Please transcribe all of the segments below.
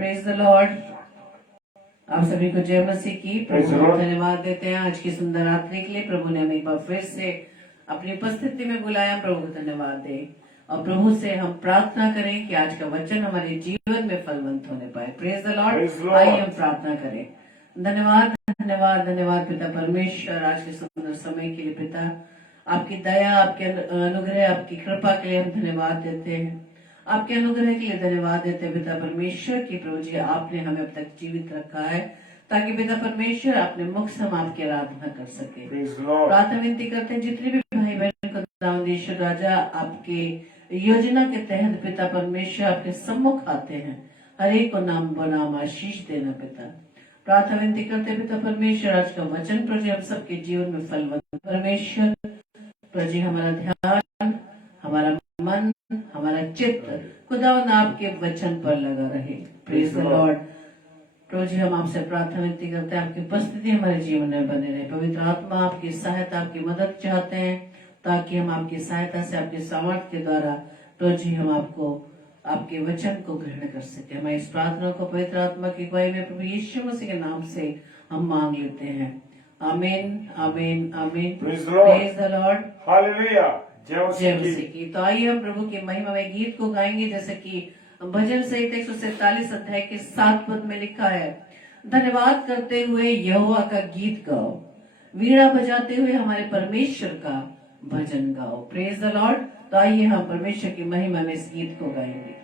Praise the Lord. आप सभी को जय मसीह की। प्रभु को धन्यवाद देते हैं आज की सुंदर रात्रि के लिए। प्रभु ने हमें एक बार फिर से अपनी उपस्थिति में बुलाया। प्रभु को धन्यवाद दे और प्रभु से हम प्रार्थना करें कि आज का वचन हमारे जीवन में फलवंत होने पाए। Praise the Lord. आइए हम प्रार्थना करें। धन्यवाद धन्यवाद धन्यवाद पिता परमेश्वर, आज के सुंदर समय के लिए पिता, आपकी दया, आपके अनुग्रह, आपकी कृपा के लिए हम धन्यवाद देते हैं। आपके अनुग्रह के लिए धन्यवाद देते हैं पिता परमेश्वर की। प्रभु जी, आपने हमें अब तक जीवित रखा है ताकि पिता परमेश्वर अपने मुख से हम आपकी आराधना कर सके। प्रार्थना विनती करते हैं जितने भी भाई बहन को दाऊदेश्वर राजा आपके योजना के तहत पिता परमेश्वर आपके सम्मुख आते हैं, हर एक को नाम बनाम आशीष देना पिता। प्रार्थना विनती करते पिता परमेश्वर आज का वचन प्रभु हम सबके जीवन में फलवंत परमेश्वर प्रभु, हमारा ध्यान, हमारा मन, हमारा चित्त खुदावंद आपके वचन पर लगा रहे। Praise the lord. प्रभु जी, हम आपसे प्रार्थना विनती करते हैं आपकी उपस्थिति हमारे जीवन में बने रहे। पवित्र आत्मा आपकी सहायता, आपकी मदद चाहते हैं ताकि हम आपकी सहायता से, आपके सामर्थ्य के द्वारा प्रभु जी हम आपको, आपके वचन को ग्रहण कर सके। हमारी इस प्रार्थना को पवित्र आत्मा की अगुवाई में प्रभु यीशु मसीह के नाम से हम मांग लेते हैं। आमीन आमीन आमीन। Praise the lord. हालेलुया। जय मसीह की। तो आइए हम प्रभु की महिमा में गीत को गाएंगे, जैसे कि भजन संहिता 147 अध्याय के 7 पद में लिखा है, धन्यवाद करते हुए यहोवा का गीत गाओ, वीणा बजाते हुए हमारे परमेश्वर का भजन गाओ। Praise the Lord. तो आइए हम परमेश्वर की महिमा में इस गीत को गाएंगे।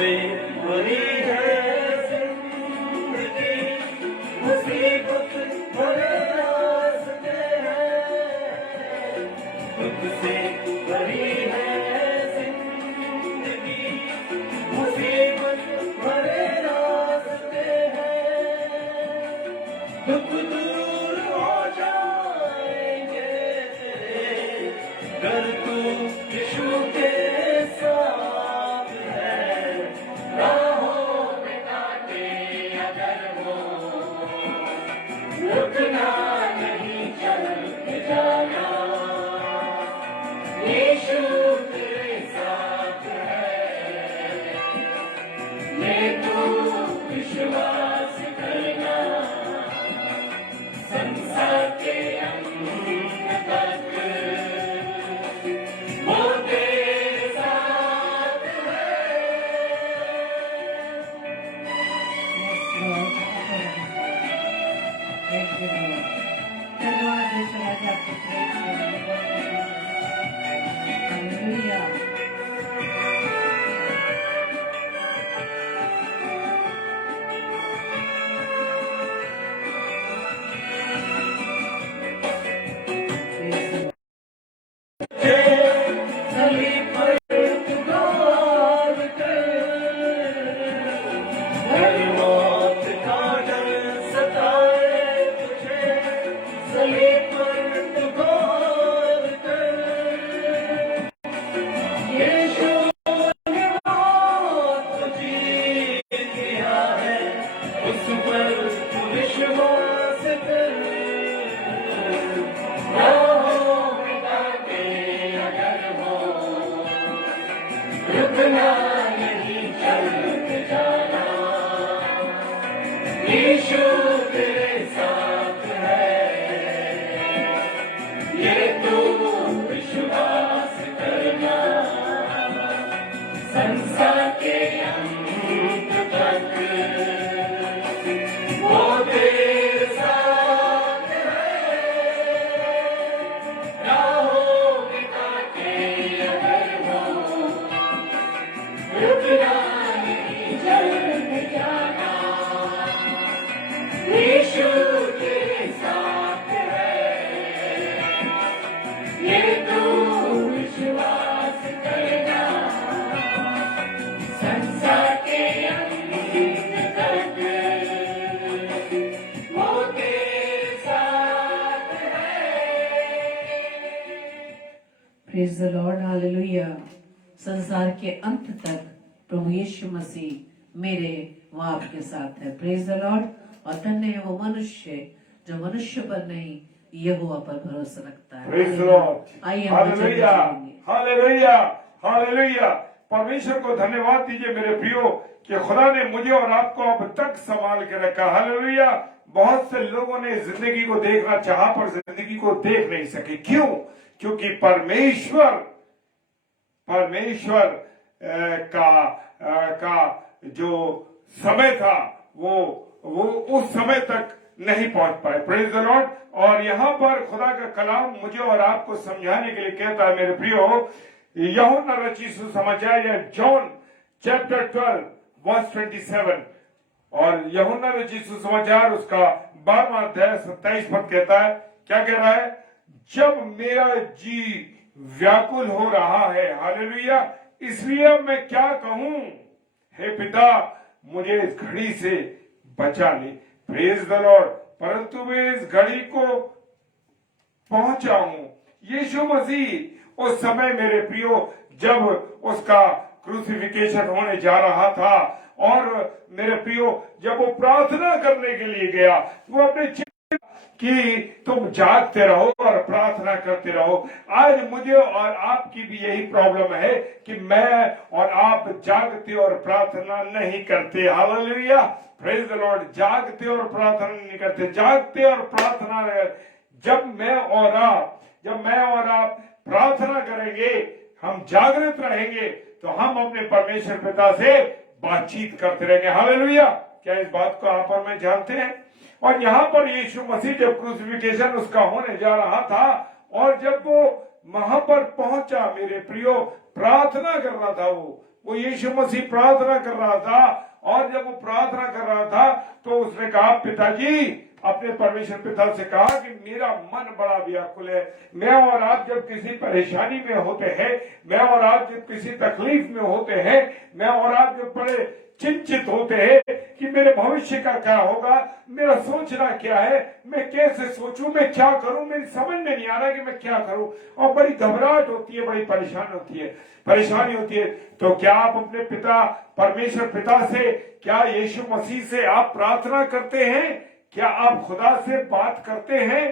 तुझसे भरी है जिंदगी, मुसीबत भरे रास्ते हैं, तुझसे भरी है जिंदगी, मुसीबत भरे रास्ते हैं, दुख दूर हो जाएंगे तेरे, घर तू यीशु के साथ है, राहों में कांटे अगर हो, रुकना नहीं, चल के जाना, यीशु तेरे साथ है, ये तू विश्वास करना, संसार के अंत तक वो तेरे साथ है। धन्यवाद यीशु आज आपको प्रेज हालेलुया। सलीब पर पुकार कर, हर मौत का डर सताए तुझे, सलीब पर पुकार कर, यीशु ने मौत को जीत लिया है, उस पर तू विश्वास कर, राहों में कांटे अगर हो, रुकना नहीं, चल के जाना, यीशु तेरे साथ है, ये तू विश्वास करना, संसार के अंत तक वो तेरे साथ है, राहों में कांटे अगर हो, रुकना नहीं, चल के जाना, यीशु तेरे साथ है, ये तू विश्वास करना, संसार के अंत तक वो तेरे साथ है। Praise the lord hallelujah. संसार के अंत तक प्रभु यीशु मसीह मेरे व आपके साथ है। Praise the lord. और धन्य है वो मनुष्य जो मनुष्य पर नहीं यहोवा पर भरोसा रखता है। Praise the Lord. आइए हम वचन में हालेलुया, चलेंगे। Hallelujah, hallelujah. परमेश्वर को धन्यवाद दीजिए मेरे प्रियो कि खुदा ने मुझे और आपको अब तक संभाल के रखा। हालेलुया। बहुत से लोगों ने जिंदगी को देखना चाहा पर जिंदगी को देख नहीं सके। क्यों? क्योंकि परमेश्वर का जो समय था वो उस समय तक नहीं पहुंच पाए। Praise the lord. और यहाँ पर खुदा का कलाम मुझे और आपको समझाने के लिए कहता है मेरे प्रियो, यूहन्ना रचित सुसमाचार या जॉन चैप्टर 12 वर्स 27, और यूहन्ना रचित सुसमाचार उसका 12वां अध्याय 27 पद कहता है, क्या कह रहा है? जब मेरा जी व्याकुल हो रहा है, हालेलुया, इसलिए मैं क्या कहूं, हे पिता मुझे इस घड़ी से बचा ले। Praise the Lord. परंतु मैं इस घड़ी को पहुंचा हूं। यीशु मसीह उस समय मेरे प्रियो जब उसका क्रूसिफिकेशन होने जा रहा था और मेरे प्रियो जब वो प्रार्थना करने के लिए गया, वो अपने कि तुम जागते रहो और प्रार्थना करते रहो। आज मुझे और आपकी भी यही प्रॉब्लम है कि मैं और आप जागते और प्रार्थना नहीं करते। Hallelujah, praise the Lord. जागते और प्रार्थना नहीं करते। जागते और प्रार्थना, जब मैं और आप प्रार्थना करेंगे, हम जागृत रहेंगे, तो हम अपने परमेश्वर पिता से बातचीत करते रहेंगे। हालेलुया। क्या इस बात को आप और मैं जानते हैं? और यहाँ पर यीशु मसीह जब क्रूसिफिकेशन उसका होने जा रहा था और जब वो वहां पर पहुंचा मेरे प्रियो, प्रार्थना कर रहा था वो, वो यीशु मसीह प्रार्थना कर रहा था, और जब वो प्रार्थना कर रहा था तो उसने कहा, पिताजी, अपने परमेश्वर पिता से कहा कि मेरा मन बड़ा व्याकुल है। मैं और आप जब किसी परेशानी में होते हैं, मैं और आप जब किसी तकलीफ में होते हैं, मैं और आप जब बड़े चिंतित होते हैं कि मेरे भविष्य का क्या होगा, मेरा सोचना क्या है, मैं कैसे सोचूं, मैं क्या करूं, मेरी समझ में नहीं आ रहा कि मैं क्या करूं, और बड़ी घबराहट होती है, बड़ी परेशानी होती है। तो क्या आप अपने पिता परमेश्वर पिता से, क्या यीशु मसीह से आप प्रार्थना करते हैं? क्या आप खुदा से बात करते हैं?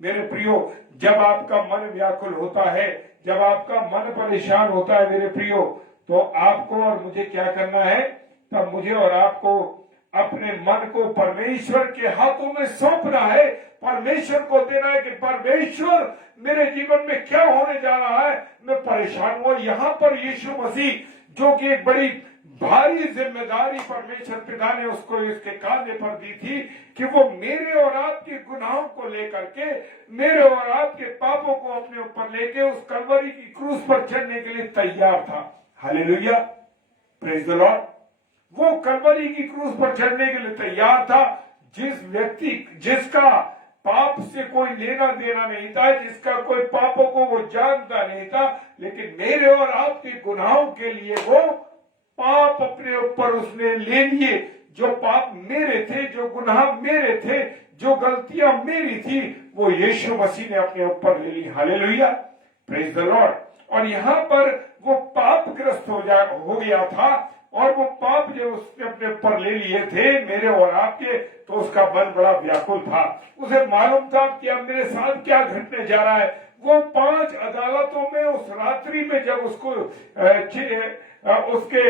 मेरे प्रियो, जब आपका मन व्याकुल होता है, जब आपका मन परेशान होता है मेरे प्रियो, तो आपको और मुझे क्या करना है? तब मुझे और आपको अपने मन को परमेश्वर के हाथों में सौंपना है, परमेश्वर को देना है कि परमेश्वर, मेरे जीवन में क्या होने जा रहा है, मैं परेशान हूं। यहाँ पर यीशु मसीह, जो कि एक बड़ी भारी जिम्मेदारी परमेश्वर पिता ने उसको इसके कांधे पर दी थी कि वो मेरे और आपके गुनाहों को लेकर के, मेरे और आपके पापों को अपने ऊपर लेके उस कलवरी की क्रूस पर चढ़ने के लिए तैयार था। Hallelujah, praise the Lord. वो कलवरी की क्रूस पर चढ़ने के लिए तैयार था। जिसका पाप से कोई लेना देना नहीं था, जिसका कोई पापों को वो जानता नहीं था, लेकिन मेरे और आपके गुनाहों के लिए वो पाप अपने ऊपर उसने ले लिए। जो पाप मेरे थे, जो गुनाह मेरे थे, जो गलतियां मेरी थी, वो यीशु मसीह ने अपने ऊपर ले ली। Hallelujah, praise the lord. और यहाँ पर वो पापग्रस्त हो गया था, और वो पाप जब उसने अपने ऊपर ले लिए थे, मेरे और आपके, तो उसका मन बड़ा व्याकुल था। उसे मालूम था कि अब मेरे साथ क्या घटने जा रहा है। वो 5 अदालतों में उस रात्रि में जब उसको उसके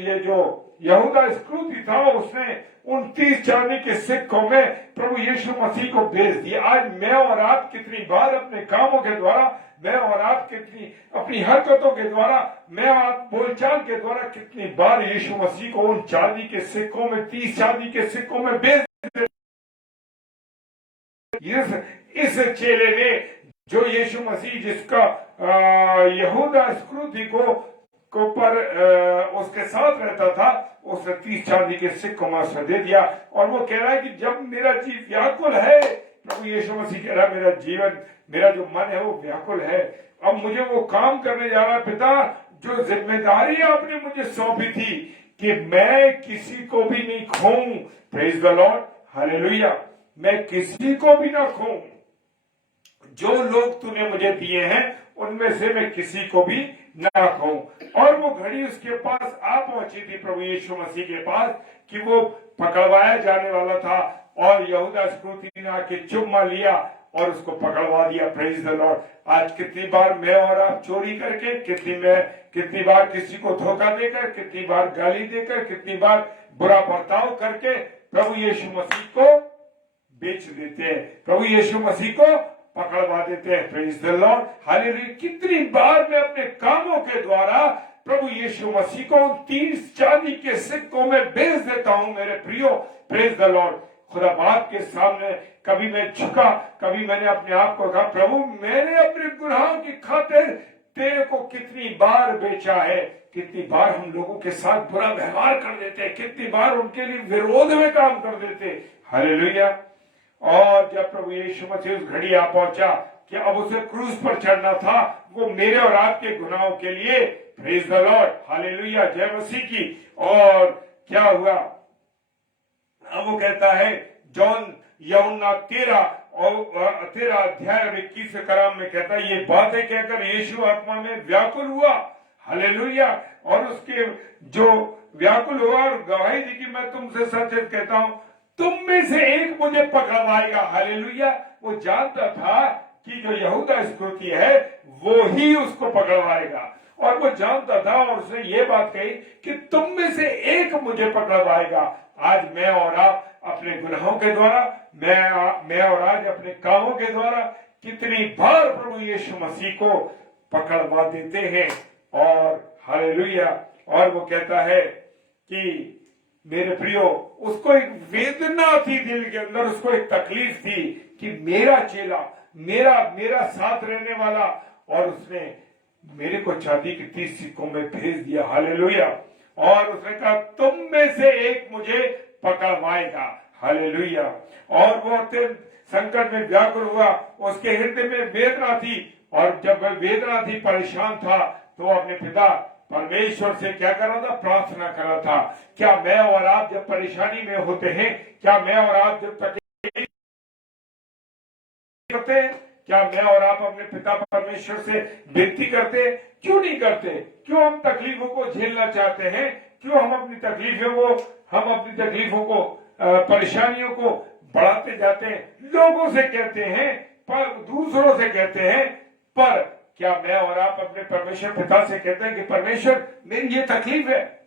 ये जो यहूदा इस्करियोती था, उसने 29 चांदी के सिक्कों में प्रभु यीशु मसीह को भेज दिया। आज मैं और आप कितनी बार अपने कामों के द्वारा, मैं और आप कितनी अपनी हरकतों के द्वारा, मैं आप बोलचाल के द्वारा कितनी बार यीशु मसीह को उन चांदी के सिक्कों में, 30 चांदी के सिक्कों में भेज दिया। इस चेले ने, जो यीशु मसीह जिसका यहूदा इस्करियोती को पर उसके साथ रहता था, उसने 30 चांदी के सिक्कों में उसे दे दिया। और वो कह रहा है कि जब मेरा जीव व्याकुल है, प्रभु यीशु मसीह कह रहा है मेरा जीवन, मेरा जो मन है वो व्याकुल है। अब मुझे वो काम करने जा रहा है पिता, जो जिम्मेदारी आपने मुझे सौंपी थी कि मैं किसी को भी नहीं खोऊं। Praise the lord, hallelujah. मैं किसी को भी ना खोऊं। जो लोग तूने मुझे दिए हैं उनमें से मैं किसी को भी ना खोऊं। और वो घड़ी उसके पास आ पहुंची थी, प्रभु यीशु मसीह के पास, कि वो पकड़वाया जाने वाला था। और यहूदा इस्करियोती ने आके चुम्मा लिया और उसको पकड़वा दिया। Praise the Lord. आज कितनी बार मैं और आप चोरी करके, कितनी बार किसी को धोखा देकर, कितनी बार गाली देकर, कितनी बार बुरा बर्ताव करके प्रभु यीशु मसीह को बेच देते हैं, प्रभु यीशु मसीह को पकड़वा देते हैं। Praise the lord, hallelujah. कितनी बार मैं अपने कामों के द्वारा प्रभु यीशु मसीह को 30 चांदी के सिक्कों में बेच देता हूं मेरे प्रियो। Praise the Lord. खुदा बाप के सामने कभी मैं झुका, कभी मैंने अपने आप को कहा, प्रभु मैंने अपने गुनाहों की खातिर तेरे को कितनी बार बेचा है। कितनी बार हम लोगों के साथ बुरा व्यवहार कर देते हैं, कितनी बार उनके लिए विरोध में काम कर देते। हालेलुया। और जब प्रभु यीशु मसीह उस घड़ी आ पहुंचा कि अब उसे क्रूस पर चढ़ना था, वो मेरे और आपके गुनाहों के लिए। प्रेज द लॉर्ड, हालेलुया, जय मसीह की। और क्या हुआ? अब वो कहता है, जॉन यूहन्ना 13 अध्याय 21 कलाम में कहता है, ये बातें कहकर यीशु आत्मा में व्याकुल हुआ। हालेलुया। और उसके जो व्याकुल हुआ और गवाही दी कि मैं तुमसे सच कहता हूं, तुम में से एक मुझे पकड़वाएगा। हालेलुया। वो जानता था कि जो यहूदा इस्करियोती है वो ही उसको पकड़वाएगा, और वो जानता था, और उसने ये बात कही कि तुम में से एक मुझे पकड़वाएगा। आज मैं और आप अपने गुनाहों के द्वारा, मैं और आज अपने कामों के द्वारा कितनी बार प्रभु यीशु मसीह को पकड़वा देते हैं। और हालेलुया। और वो कहता है कि मेरे प्रियो, उसको एक वेदना थी दिल के अंदर, उसको एक तकलीफ थी कि मेरा चेला, मेरा साथ रहने वाला, और उसने मेरे को चांदी के 30 सिक्कों में भेज दिया। हालेलुया। और उसने कहा तुम में से एक मुझे पकड़वाएगा। हालेलुया। और वो अत्यंत संकट में व्याकुल हुआ, उसके हृदय में वेदना थी, और जब वह वेदना थी, परेशान था, तो अपने पिता परमेश्वर से क्या कर रहा था? प्रार्थना कर रहा था। क्या मैं और आप जब परेशानी में होते हैं, क्या मैं और आप जब तकलीफ करते हैं, क्या मैं और आप अपने पिता परमेश्वर से विनती करते? क्यों नहीं करते? क्यों हम तकलीफों को झेलना चाहते हैं? क्यों हम अपनी तकलीफों को परेशानियों को बढ़ाते जाते हैं? लोगों से कहते हैं, पर दूसरों से कहते हैं, पर क्या मैं और आप अपने परमेश्वर पिता से कहते हैं कि परमेश्वर मेरी ये तकलीफ है?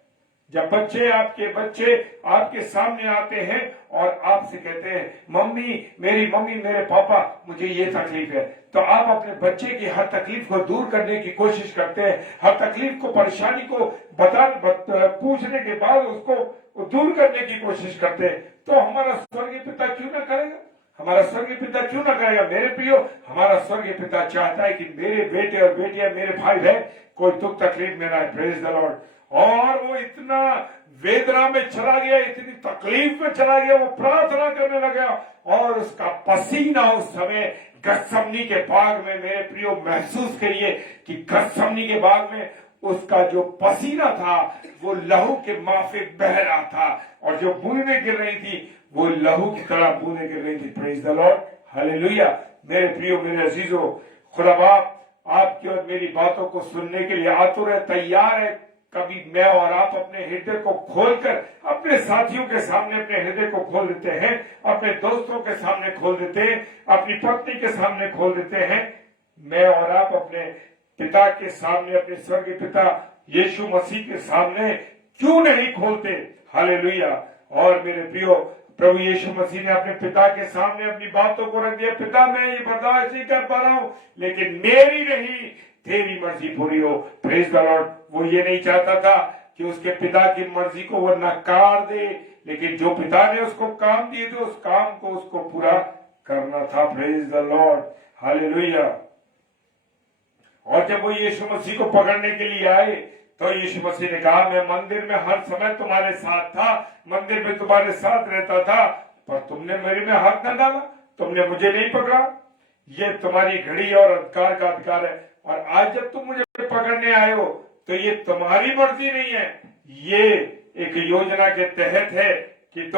जब बच्चे आपके सामने आते हैं और आपसे कहते हैं मम्मी मेरे पापा मुझे ये तकलीफ है, तो आप अपने बच्चे की हर तकलीफ को दूर करने की कोशिश करते हैं, हर तकलीफ को, परेशानी को पूछने के बाद उसको दूर करने की कोशिश करते हैं। तो हमारा स्वर्गीय पिता क्यों ना करेगा? हमारा स्वर्गीय पिता क्यों ना करेगा? मेरे प्रियो, हमारा स्वर्गीय पिता चाहता है कि मेरे बेटे और बेटियां, मेरे भाई बहन कोई दुख तकलीफ में ना आए। Praise the lord. और वो इतना वेदना में चला गया, इतनी तकलीफ में चला गया, वो प्रार्थना करने लगा, और उसका पसीना उस समय गत्समनी के बाग में, मेरे प्रियो महसूस करिए कि गत्समनी के बाग में उसका जो पसीना था वो लहू के माफिक बह रहा था, और जो बूंदें गिर रही थी वो लहू की तरह बूंदें गिर रही थी। Praise the lord. हालेलुया। मेरे प्रियो, मेरे अजीजों, खुदा बाप आपकी और मेरी बातों को सुनने के लिए आतुर है, तैयार है। कभी मैं और आप अपने हृदय को खोलकर अपने साथियों के सामने अपने हृदय को खोल देते हैं, अपने दोस्तों के सामने खोल देते हैं, अपनी पत्नी के सामने खोल देते हैं। मैं और आप अपने पिता के सामने, अपने स्वर्गीय पिता यीशु मसीह के सामने क्यों नहीं खोलते? हालेलुया। और मेरे प्रियो, प्रभु यीशु मसीह ने अपने पिता के सामने अपनी बातों को रख दिया। पिता, मैं ये बर्दाश्त नहीं कर पा रहा हूं, लेकिन मेरी नहीं तेरी मर्जी पूरी हो। Praise the Lord. वो ये नहीं चाहता था कि उसके पिता की मर्जी को वो नकार दे, लेकिन जो पिता ने उसको काम दिए थे उस काम को उसको पूरा करना था। Praise the lord. हालेलुया। और जब वो यीशु मसीह को पकड़ने के लिए आए तो यीशु मसीह ने कहा, मैं मंदिर में हर समय तुम्हारे साथ था, मंदिर में तुम्हारे साथ रहता था, पर तुमने मेरे में हाथ न डाला, तुमने मुझे नहीं पकड़ा। ये तुम्हारी घड़ी और अधिकार का अधिकार है, और आज जब तुम मुझे पकड़ने आए हो तो ये तुम्हारी मर्जी नहीं है, ये एक योजना के तहत है कि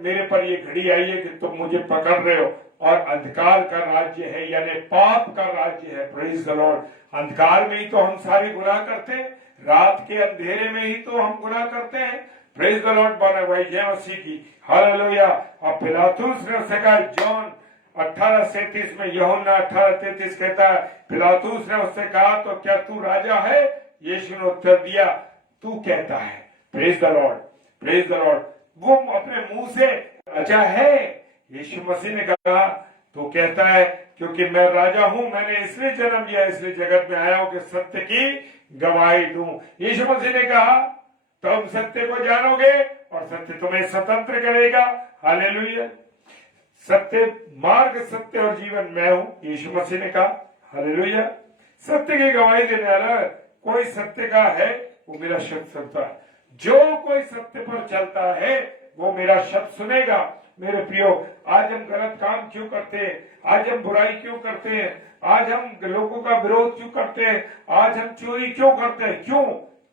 मेरे पर ये घड़ी आई है कि तुम मुझे पकड़ रहे हो, और अंधकार का राज्य है, यानी पाप का राज्य है। Praise the Lord. अंधकार में ही तो हम सारे गुनाह करते हैं, रात के अंधेरे में ही तो हम गुनाह करते हैं। Praise the Lord. बना भाई जय मसीह की। हालेलुया। अब पिलातुस ने उससे कहा, जॉन 18:37 में, यूहन्ना 18:33 कहता है, पिलातुस ने उससे कहा, तो क्या तू राजा है? यीशु ने उत्तर दिया, तू कहता है। Praise the Lord. Praise the Lord. वो अपने मुंह से राजा है। यीशु मसीह ने कहा, तो कहता है क्योंकि मैं राजा हूं, मैंने इसलिए जन्म लिया, इसलिए जगत में आया हूं कि सत्य की गवाही दूं। यीशु मसीह ने कहा, तुम सत्य को जानोगे और सत्य तुम्हें स्वतंत्र करेगा। हालेलुया। सत्य मार्ग, सत्य और जीवन मैं हूं, यीशु मसीह ने कहा। हालेलुया। सत्य की गवाही देने वाला कोई सत्य का है वो मेरा शब्द सुनता है। जो कोई सत्य पर चलता है वो मेरा शब्द सुनेगा। मेरे प्रियो, आज हम गलत काम क्यों करते हैं? आज हम बुराई क्यों करते हैं? आज हम लोगों का विरोध क्यों करते हैं? आज हम चोरी क्यों करते हैं? क्यों?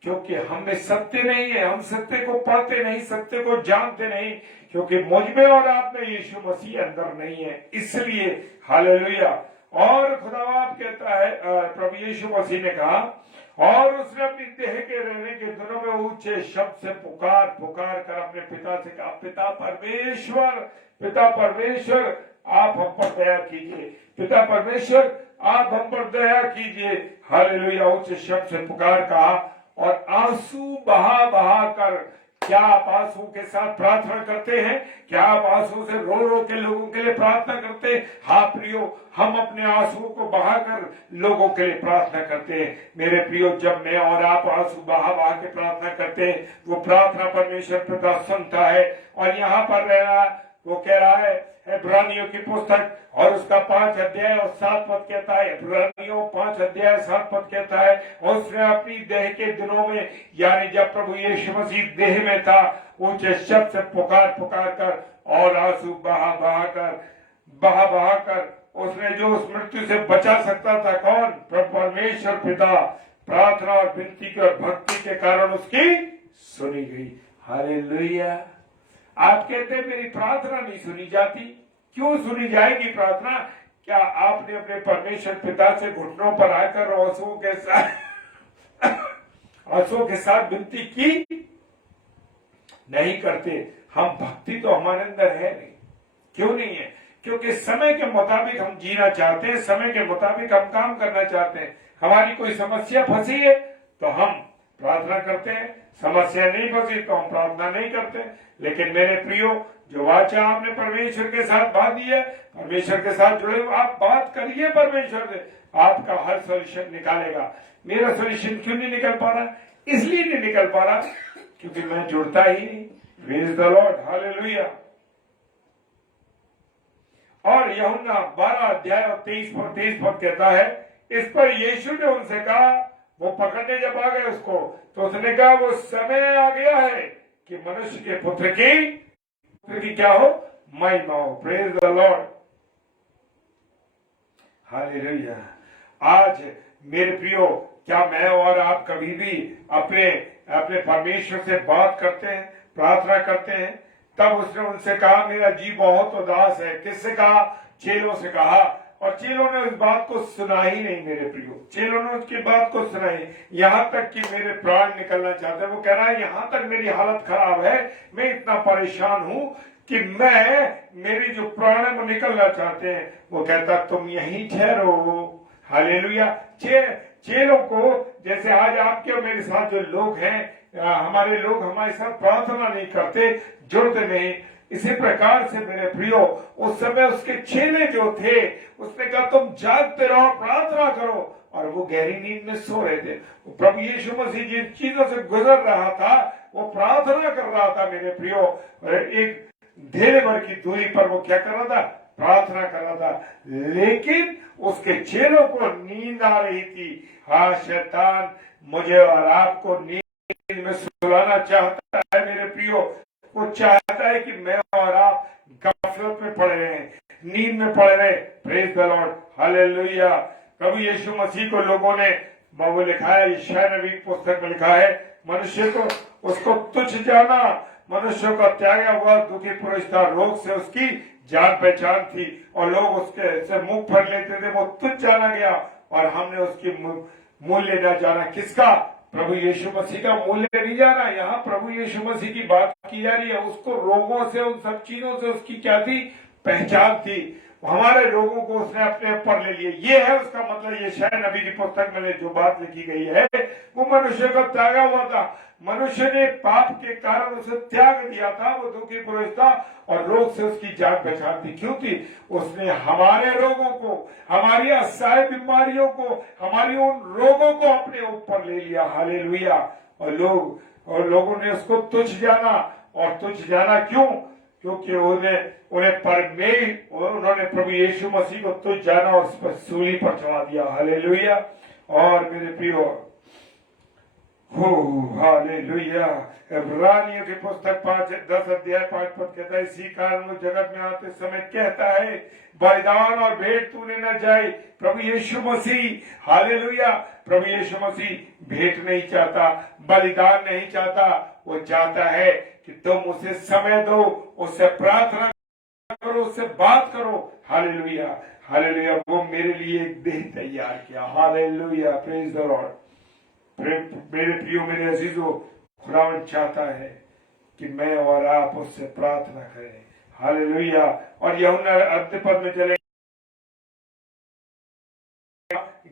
क्योंकि हम में सत्य नहीं है, हम सत्य को पाते नहीं, सत्य को जानते नहीं, क्योंकि मुझ में और आप में यीशु मसीह अंदर नहीं है, इसलिए। हालेलुया। और खुदाबाप कहता है, प्रभु यीशु मसीह ने कहा, और उसने अपनी देह के रहने के दिनों में ऊंचे शब्द से पुकार कर अपने पिता से कहा, पिता परमेश्वर आप हम पर दया कीजिए। पिता परमेश्वर आप हम पर दया कीजिए। हालेलुया। ऊंचे शब्द से पुकार कहा, और आंसू बहा कर, क्या आप आंसू के साथ प्रार्थना करते हैं? क्या आप आंसू से रो के लोगों के लिए प्रार्थना करते हैं? हाँ प्रियो, हम अपने आंसू को बहाकर लोगों के लिए प्रार्थना करते हैं। मेरे प्रियो, जब मैं और आप आंसू बहा के प्रार्थना करते हैं, वो प्रार्थना परमेश्वर पिता सुनता है। और यहाँ पर रहना वो कह रहा है इब्रानियों की पुस्तक और उसका 5 अध्याय और 7 पद कहता है, इब्रानियों 5 अध्याय 7 पद कहता है, और उसने अपनी देह के दिनों में, यानी जब प्रभु यीशु मसीह देह में था, ऊंचे शब्द से पुकार पुकार कर और आंसू बहा बहा कर उसने जो उस मृत्यु से बचा सकता था, कौन? परमेश्वर पिता प्रार्थना और विनती की और भक्ति के कारण उसकी सुनी गई। हालेलुया। आप कहते हैं मेरी प्रार्थना नहीं सुनी जाती, क्यों सुनी जाएगी प्रार्थना? क्या आपने अपने परमेश्वर पिता से घुटनों पर आकर आंसुओं के साथ विनती की? नहीं करते। हम भक्ति तो हमारे अंदर है नहीं। क्यों नहीं है? क्योंकि समय के मुताबिक हम जीना चाहते हैं, समय के मुताबिक हम काम करना चाहते हैं। हमारी कोई समस्या फंसी है तो हम प्रार्थना करते हैं, समस्या नहीं फंसी तो हम प्रार्थना नहीं करते। लेकिन मेरे प्रियो, जो वाचा आपने परमेश्वर के साथ बांधी है, परमेश्वर के साथ जुड़े हुए, आप बात करिए परमेश्वर से, आपका हर सोल्यूशन निकालेगा। मेरा सोल्यूशन क्यों नहीं निकल पा रहा? इसलिए नहीं निकल पा रहा क्योंकि मैं जुड़ता ही नहीं। Praise the lord, hallelujah. और यूहन्ना 12 अध्याय और 23 पद कहता है, इस पर यीशु ने उनसे कहा, वो पकड़ने जब आ गए उसको, तो उसने कहा वो समय आ गया है कि मनुष्य के पुत्र की क्या हो? महिमा हो। Praise the lord, hallelujah. आज मेरे प्रियो, क्या मैं और आप कभी भी अपने परमेश्वर से बात करते हैं, प्रार्थना करते हैं? तब उसने उनसे कहा मेरा जी बहुत उदास है। किससे कहा? चेलों से कहा। और चेलों ने उस बात को सुना ही नहीं मेरे प्रियो, चेलों ने उसकी बात को सुना ही, यहाँ तक कि मेरे प्राण निकलना चाहते हैं। वो कह रहा है यहाँ तक मेरी हालत खराब है, मैं इतना परेशान हूं कि मेरी जो प्राण है वो निकलना चाहते हैं। वो कहता तुम यहीं ठहरो। हालेलुया। चेलों को, जैसे आज आपके और मेरे साथ जो लोग हैं, हमारे लोग हमारे साथ प्रार्थना नहीं करते, जुड़ते नहीं, इसी प्रकार से मेरे प्रियो, उस समय उसके चेले जो थे, उसने कहा तुम जागते रहो, प्रार्थना करो, और वो गहरी नींद में सो रहे थे। प्रभु यीशु मसीह जिन चीजों से गुजर रहा था, वो प्रार्थना कर रहा था मेरे प्रियो। एक धेरे भर की दूरी पर वो क्या कर रहा था? प्रार्थना कर रहा था। लेकिन उसके चेलों को नींद आ रही थी। हाँ, शैतान मुझे और आपको नींद में सुलाना चाहता है मेरे प्रियो। वो चाहता है कि मैं और आप गफलत में पड़े रहें, नींद में पड़े रहे। Praise the lord, hallelujah. प्रभु यीशु मसीह को लोगों ने, वो लिखा है यशायाह नबी की पुस्तक में लिखा है, मनुष्य को उसको तुच्छ जाना, मनुष्य का त्यागा हुआ दुखी पुरुष था, रोग से उसकी जान पहचान थी और लोग उसके से मुंह फर लेते थे। वो तुच्छ जाना गया और हमने उसकी मूल्य न जाना। किसका? प्रभु यीशु मसीह का मूल्य नहीं जाना। यहाँ प्रभु यीशु मसीह की बात की जा रही है। उसको रोगों से, उन सब चीजों से उसकी क्या थी? पहचान थी। हमारे रोगों को उसने अपने ऊपर ले लिए। ये है उसका मतलब। यशायाह नबी की पुस्तक में जो बात लिखी गई है, वो मनुष्य को त्यागा हुआ था। मनुष्य ने पाप के कारण उसे त्याग दिया था। वो दुखी पुरुष था और रोग से उसकी जान पहचान थी। क्यों थी? उसने हमारे रोगों को, हमारी असहाय बीमारियों को, हमारी उन रोगों को अपने ऊपर ले लिया। हालेलुया। और लोगों ने उसको तुच्छ जाना। और तुच्छ जाना क्यों? क्योंकि उन्होंने प्रभु यीशु मसीह को तुच्छ जाना और उस पर सूली पर चढ़ा दिया। हालेलुया। और मेरे प्रियो, हालेलुया। इब्रानियों की पुस्तक 10 अध्याय 5 पद कहता है, इसी कारण वो जगत में आते समय कहता है, बलिदान और भेंट तूने न जाए। प्रभु यीशु मसीह, हालेलुया, प्रभु यीशु मसीह भेंट नहीं चाहता, बलिदान नहीं चाहता। वो चाहता है कि तुम उसे समय दो, उससे प्रार्थना करो, उससे बात करो। Hallelujah, hallelujah. वो मेरे लिए एक देह तैयार किया। Hallelujah, praise the Lord. मेरे प्रियो, मेरे अजीजों, खुदावंद चाहता है कि मैं और आप उससे प्रार्थना करें। हालेलुया। और यूहन्ना अंतिम पद में चले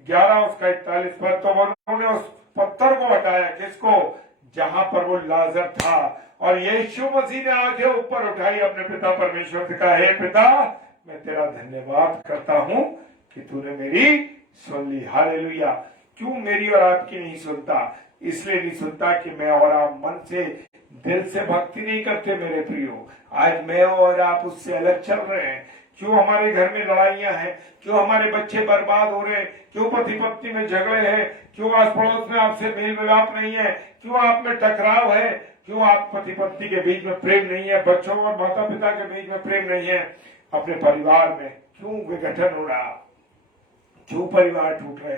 11 उसका 41 पद, तो उन्होंने उस पत्थर को हटाया। किसको? जहां पर वो लाजर था। और यीशु मसीह ने आंखें ऊपर उठाई, अपने पिता परमेश्वर से कहा, हे पिता, मैं तेरा धन्यवाद करता हूं कि तूने मेरी सुन ली। हालेलुया। क्यों मेरी और आपकी नहीं सुनता? इसलिए नहीं सुनता कि मैं और आप मन से दिल से भक्ति नहीं करते मेरे प्रियो। आज मैं और आप उससे अलग चल रहे हैं। क्यों हमारे घर में लड़ाइयां हैं, क्यों हमारे बच्चे बर्बाद हो रहे हैं, क्यों पति पत्नी में झगड़े हैं, क्यों आस पड़ोस में आपसे मेल मिलाप नहीं है, क्यों आप में टकराव है, क्यों आप पति पत्नी के बीच में प्रेम नहीं है, बच्चों और माता पिता के बीच में प्रेम नहीं है, अपने परिवार में क्यों विघटन हो रहा, क्यों परिवार टूट रहे?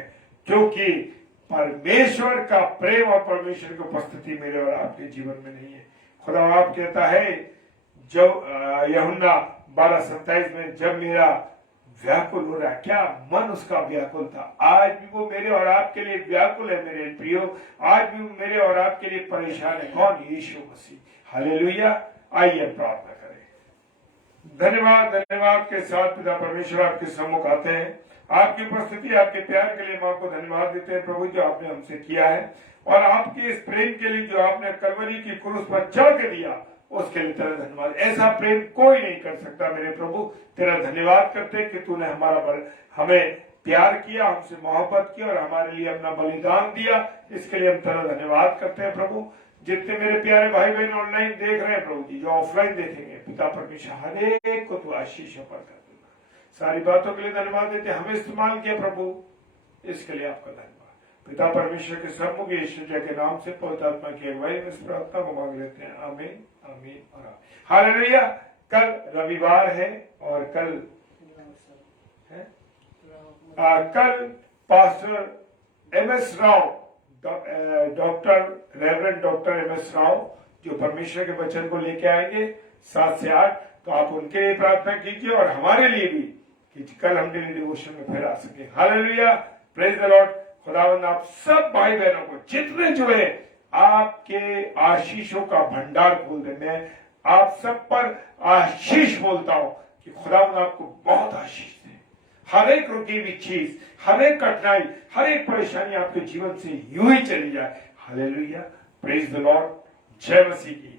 क्योंकि परमेश्वर का प्रेम और परमेश्वर की उपस्थिति मेरे और आपके जीवन में नहीं है। खुदा आप कहता है जब यूहन्ना 12:27 में, जब मेरा व्याकुल हो रहा है, क्या मन उसका व्याकुल था, आज भी वो मेरे और आपके लिए व्याकुल है मेरे प्रियो। आज भी मेरे और आपके लिए परेशान है। कौन? यीशु मसीह। हालेलुया। आइए प्रार्थना करें। धन्यवाद धन्यवाद के साथ पिता परमेश्वर आपके सम्मुख आते हैं। आपकी उपस्थिति, आपके प्यार के लिए मां को धन्यवाद देते हैं प्रभु, जो आपने हमसे किया है, और आपके इस प्रेम के लिए जो आपने कलवरी की क्रूस पर चढ़ के दिया, उसके लिए तेरा धन्यवाद। ऐसा प्रेम कोई नहीं कर सकता मेरे प्रभु। तेरा धन्यवाद करते कि तूने हमें प्यार किया, हमसे मोहब्बत की और हमारे लिए अपना बलिदान दिया। इसके लिए हम तेरा धन्यवाद करते हैं प्रभु। जितने मेरे प्यारे भाई बहन ऑनलाइन देख रहे हैं प्रभु जी, जो ऑफलाइन देखेंगे, पिता परमेश्वर हर एक को तू आशीष पर कर दूंगा। सारी बातों के लिए धन्यवाद देते, हमें इस्तेमाल किया प्रभु, इसके लिए आपका धन्यवाद। पिता परमेश्वर के सम्मुख यीशु के नाम से पवित्र आत्मा की अगुवाई में इस प्रार्थना को मांग लेते हैं। आमीन आमीन और आमीन। हालेलुया। कल रविवार है और कल कल pastor MS Rao, reverend doctor MS Rao, जो परमेश्वर के वचन को लेके आएंगे 7 से 8, तो आप उनके लिए प्रार्थना कीजिए और हमारे लिए भी, कि कल हम डेली डिवोशन में फिर आ सके। हालेलुया। Praise the Lord. खुदावंद आप सब भाई बहनों को, जितने जो है, आपके आशीषों का भंडार खोल दे। मैं आप सब पर आशीष बोलता हूं कि खुदावंद आपको बहुत आशीष दे। हर एक रुकी हुई चीज, हर एक कठिनाई, हर एक परेशानी आपके जीवन से यूं ही चली जाए। हालेलुया। Praise the Lord. जय मसीह की।